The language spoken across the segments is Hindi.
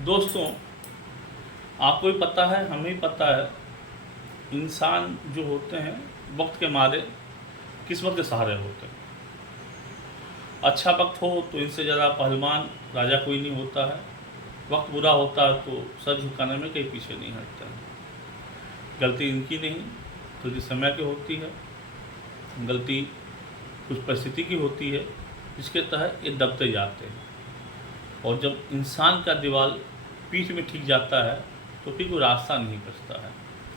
दोस्तों, आपको भी पता है, हमें भी पता है, इंसान जो होते हैं वक्त के मारे किस्मत के सहारे होते हैं। अच्छा वक्त हो तो इनसे ज़्यादा पहलवान राजा कोई नहीं होता है। वक्त बुरा होता है तो सर झुकाने में कहीं पीछे नहीं हटते हैं। गलती इनकी नहीं, गलती समय की होती है, गलती कुछ परिस्थिति की होती है जिसके तहत ये दबते जाते हैं। और जब इंसान का दीवार पीठ में ठीक जाता है तो फिर कोई रास्ता नहीं बचता है।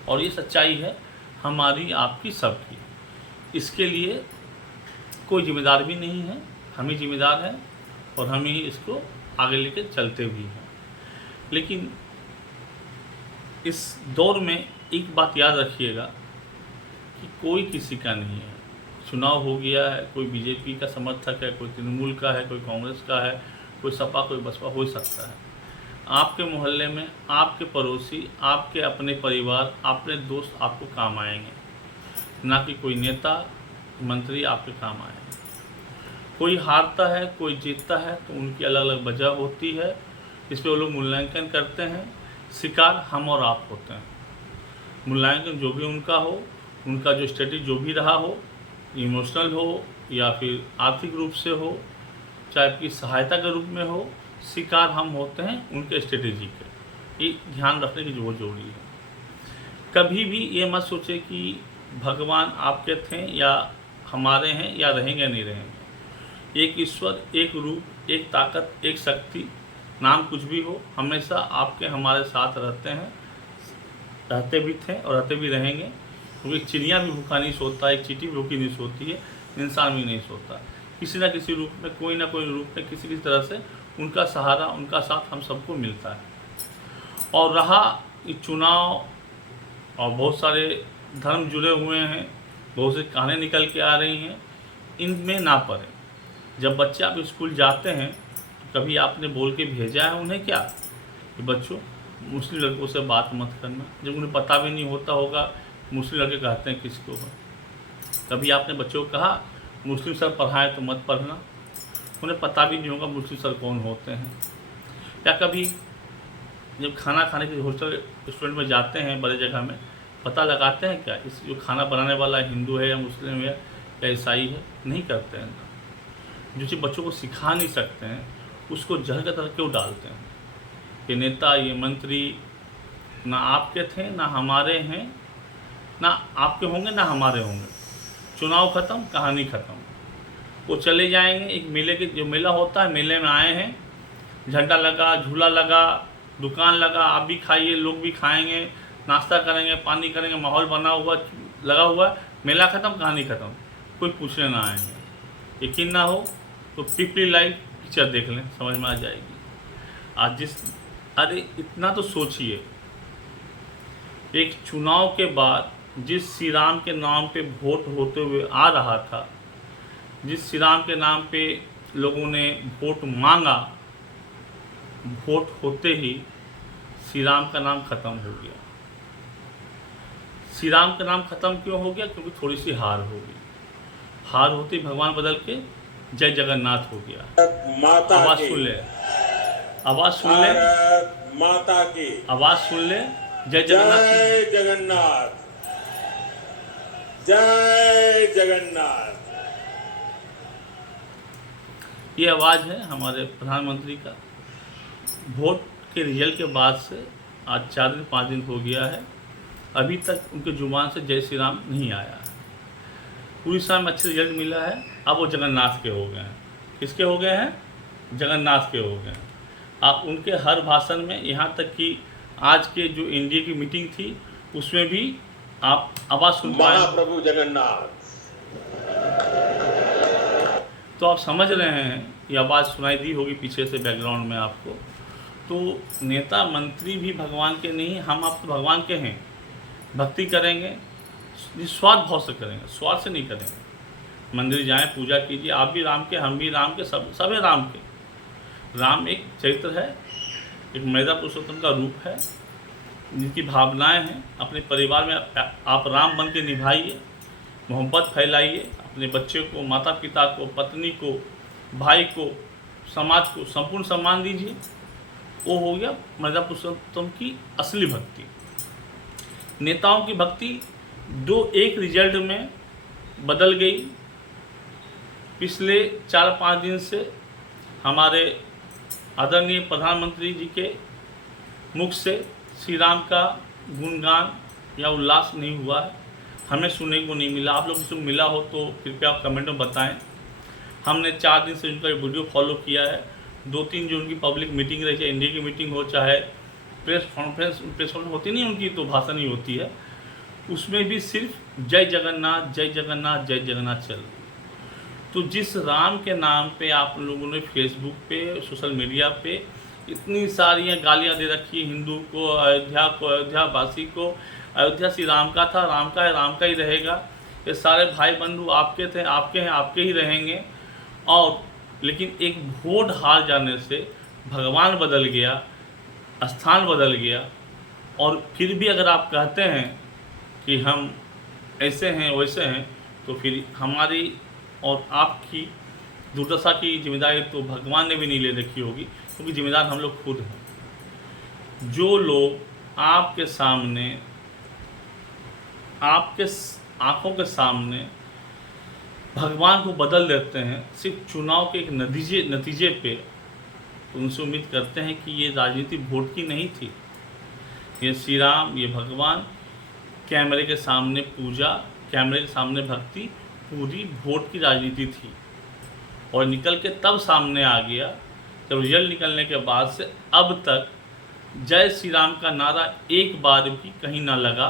और ये सच्चाई है हमारी, आपकी, सबकी। इसके लिए कोई जिम्मेदार भी नहीं है, हम ही जिम्मेदार हैं और हम ही इसको आगे लेके चलते भी हैं। लेकिन इस दौर में एक बात याद रखिएगा कि कोई किसी का नहीं है। चुनाव हो गया है, कोई बीजेपी का समर्थक है, कोई तृणमूल का है, कोई कांग्रेस का है, कोई सपा, कोई बसपा हो सकता है। आपके मोहल्ले में आपके पड़ोसी, आपके अपने परिवार, अपने दोस्त आपको काम आएंगे, ना कि कोई नेता मंत्री आपके काम आएंगे। कोई हारता है, कोई जीतता है, तो उनकी अलग अलग वजह होती है, इस पर वो लोग मूल्यांकन करते हैं। शिकार हम और आप होते हैं। मूल्यांकन जो भी उनका हो, उनका जो स्टेटस जो भी रहा हो, इमोशनल हो या फिर आर्थिक रूप से हो, चाहे आपकी सहायता के रूप में हो, शिकार हम होते हैं उनके स्ट्रेटेजी के। ये ध्यान रखने की जो जरूरी है। कभी भी ये मत सोचे कि भगवान आपके थे या हमारे हैं या रहेंगे नहीं रहेंगे। एक ईश्वर, एक रूप, एक ताकत, एक शक्ति, नाम कुछ भी हो, हमेशा आपके हमारे साथ रहते हैं, रहते भी थे और रहते भी रहेंगे। क्योंकि चिड़िया भी भूखा नहीं सोता, एक चींटी भी भूखी नहीं सोती है, इंसान भी नहीं सोता। किसी न किसी रूप में, कोई ना कोई रूप में, किसी तरह से उनका सहारा, उनका साथ हम सबको मिलता है। और रहा ये चुनाव, और बहुत सारे धर्म जुड़े हुए हैं, बहुत सी कहानी निकल के आ रही हैं, इनमें ना पड़े। जब बच्चे आप स्कूल जाते हैं तो कभी आपने बोल के भेजा है उन्हें क्या कि बच्चों मुस्लिम लड़कों से बात मत करना, जब उन्हें पता भी नहीं होता होगा मुस्लिम लड़के कहते हैं किसको है। कभी आपने बच्चों को कहा मुस्लिम सर पढ़ाएं तो मत पढ़ना, उन्हें पता भी नहीं होगा मुस्लिम सर कौन होते हैं। या कभी जब खाना खाने के होटल रेस्टोरेंट में जाते हैं बड़े जगह में, पता लगाते हैं क्या इस जो खाना बनाने वाला हिंदू है या मुस्लिम है या ईसाई है? नहीं करते हैं। जो चीज़ बच्चों को सिखा नहीं सकते हैं उसको जहर का तरह क्यों डालते हैं? ये नेता, ये मंत्री ना आपके थे ना हमारे हैं, ना आपके होंगे ना हमारे होंगे। चुनाव ख़त्म, कहानी ख़त्म, वो चले जाएंगे। एक मेले के जो मेला होता है, मेले में आए हैं, झंडा लगा, झूला लगा, दुकान लगा, आप भी खाइए, लोग भी खाएंगे, नाश्ता करेंगे, पानी करेंगे, माहौल बना हुआ लगा हुआ, मेला ख़त्म, कहानी ख़त्म, कोई पूछने ना आएंगे। यकीन ना हो तो पीपली लाइव पिक्चर देख लें, समझ में आ जाएगी। आज अरे इतना तो सोचिए, एक चुनाव के बाद जिस श्री राम के नाम पे वोट होते हुए आ रहा था, जिस श्री राम के नाम पे लोगों ने वोट मांगा, वोट होते ही श्री राम का नाम ख़त्म हो गया। श्री राम का नाम ख़त्म क्यों हो गया? क्योंकि थोड़ी सी हार हो गई। हार होती भगवान बदल के जय जगन्नाथ हो गया। आवाज़ सुन ले, आवाज़ सुन ले, माता की आवाज़ सुन ले, जय जगन्नाथ, जय जगन्नाथ, जय जगन्नाथ। ये आवाज़ है हमारे प्रधानमंत्री का। वोट के रिजल्ट के बाद से आज 4 दिन 5 दिन हो गया है, अभी तक उनके जुबान से जय श्री राम नहीं आया है। उड़ीसा में अच्छा रिजल्ट मिला है, अब वो जगन्नाथ के हो गए हैं। किसके हो गए हैं? जगन्नाथ के हो गए हैं। आप उनके हर भाषण में, यहाँ तक कि आज के जो एनडीए की मीटिंग थी उसमें भी आप आवाज़ सुन पाए, महाप्रभु जगन्नाथ। तो आप समझ रहे हैं, ये आवाज़ सुनाई दी होगी पीछे से बैकग्राउंड में आपको। तो नेता मंत्री भी भगवान के नहीं, हम आप तो भगवान के हैं। भक्ति करेंगे, निस्वार्थ भाव से करेंगे, स्वार्थ से नहीं करेंगे। मंदिर जाएं, पूजा कीजिए, आप भी राम के, हम भी राम के, सब है राम के। राम एक चरित्र है, एक मर्यादा पुरुषोत्तम का रूप है, जिनकी भावनाएं हैं। अपने परिवार में आप राम बन के निभाइए, मोहब्बत फैलाइए, अपने बच्चे को, माता पिता को, पत्नी को, भाई को, समाज को संपूर्ण सम्मान दीजिए। वो हो गया मर्यादा पुरुषोत्तम की असली भक्ति। नेताओं की भक्ति दो एक रिजल्ट में बदल गई। पिछले 4-5 दिन से हमारे आदरणीय प्रधानमंत्री जी के मुख से श्री राम का गुणगान या उल्लास नहीं हुआ है, हमें सुनने को नहीं मिला। आप लोग किसी को मिला हो तो कृपया कमेंट में बताएं। हमने 4 दिन से उनका वीडियो फॉलो किया है। 2-3 जो उनकी पब्लिक मीटिंग रही, चाहे इंडिया की मीटिंग हो चाहे प्रेस कॉन्फ्रेंस होती नहीं उनकी, तो भाषण ही होती है, उसमें भी सिर्फ जय जगन्नाथ जय जगन्नाथ जय जगन्नाथ चल रही। तो जिस राम के नाम पे आप लोगों ने फेसबुक पे, सोशल मीडिया पे इतनी सारी गालियाँ दे रखी है हिंदू को, अयोध्यावासी को, अयोध्या श्री राम का था, राम का है, राम का ही रहेगा, ये सारे भाई बंधु आपके थे, आपके हैं, आपके ही रहेंगे। और लेकिन एक वोट हार जाने से भगवान बदल गया, स्थान बदल गया, और फिर भी अगर आप कहते हैं कि हम ऐसे हैं वैसे हैं, तो फिर हमारी और आपकी दुर्दशा की जिम्मेदारी तो भगवान ने भी नहीं ले रखी होगी, क्योंकि जिम्मेदार हम लोग खुद हैं। जो लोग आपके सामने, आपके आंखों के सामने भगवान को बदल देते हैं सिर्फ चुनाव के एक नतीजे पे, तो उनसे उम्मीद करते हैं कि ये राजनीति वोट की नहीं थी। ये श्री राम, ये भगवान, कैमरे के सामने पूजा, कैमरे के सामने भक्ति, पूरी वोट की राजनीति थी। और निकल के तब सामने आ गया जब रिजल्ट निकलने के बाद से अब तक जय श्री राम का नारा एक बार भी कहीं ना लगा।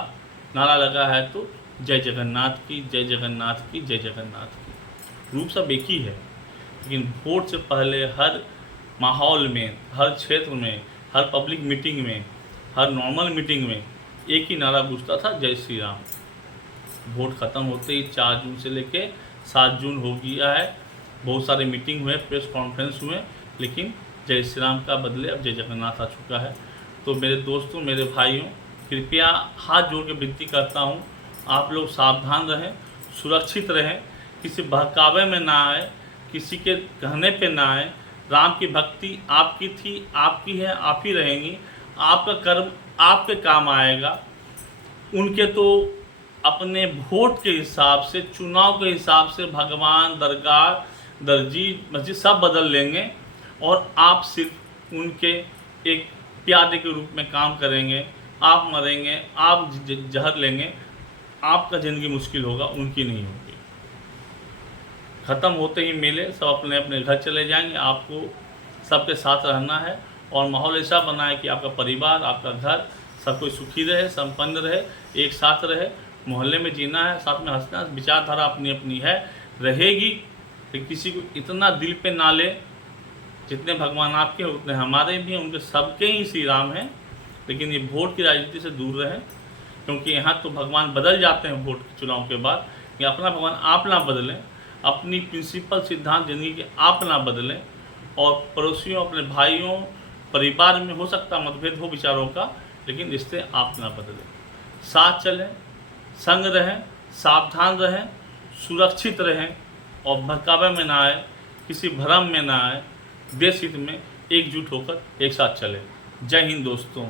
नारा लगा है तो जय जगन्नाथ की, जय जगन्नाथ की, जय जगन्नाथ की। रूप सब एक ही है, लेकिन वोट से पहले हर माहौल में, हर क्षेत्र में, हर पब्लिक मीटिंग में, हर नॉर्मल मीटिंग में एक ही नारा गूंजता था, जय श्री राम। वोट ख़त्म होते ही 4 जून से लेके 7 जून हो गया है, बहुत सारे मीटिंग हुए, प्रेस कॉन्फ्रेंस हुए, लेकिन जय श्री राम का बदले अब जय जगन्नाथ आ चुका है। तो मेरे दोस्तों, मेरे भाइयों, कृपया हाथ जोड़ के विनती करता हूँ, आप लोग सावधान रहें, सुरक्षित रहें, किसी बहकावे में ना आए, किसी के कहने पे ना आए। राम की भक्ति आपकी थी, आपकी है, आप ही रहेंगी। आपका कर्म आपके काम आएगा। उनके तो अपने वोट के हिसाब से, चुनाव के हिसाब से भगवान, दरगाह, दर्जी, मस्जिद सब बदल लेंगे, और आप सिर्फ उनके एक प्यादे के रूप में काम करेंगे। आप मरेंगे, आप जहर लेंगे, आपका ज़िंदगी मुश्किल होगा, उनकी नहीं होगी। ख़त्म होते ही मेले सब अपने अपने घर चले जाएंगे। आपको सबके साथ रहना है और माहौल ऐसा बनाए कि आपका परिवार, आपका घर, सब कोई सुखी रहे, संपन्न रहे, एक साथ रहे, मोहल्ले में जीना है, साथ में हंसना। विचारधारा अपनी अपनी है, रहेगी, लेकिन किसी को इतना दिल पे ना ले। जितने भगवान आपके उतने हमारे भी हैं, उनके सबके ही श्री राम हैं, लेकिन ये वोट की राजनीति से दूर रहें, क्योंकि यहाँ तो भगवान बदल जाते हैं वोट के चुनाव के बाद। ये अपना भगवान आप ना बदलें, अपनी प्रिंसिपल सिद्धांत जिंदगी के आप ना बदलें, और पड़ोसियों, अपने भाइयों, परिवार में हो सकता मतभेद हो विचारों का, लेकिन रिश्ते आप ना बदलें। साथ चलें, संग रहें, सावधान रहें, सुरक्षित रहें, और बहकावे में ना आए, किसी भ्रम में ना आए। देश हित में एकजुट होकर एक साथ चलें। जय हिंद दोस्तों।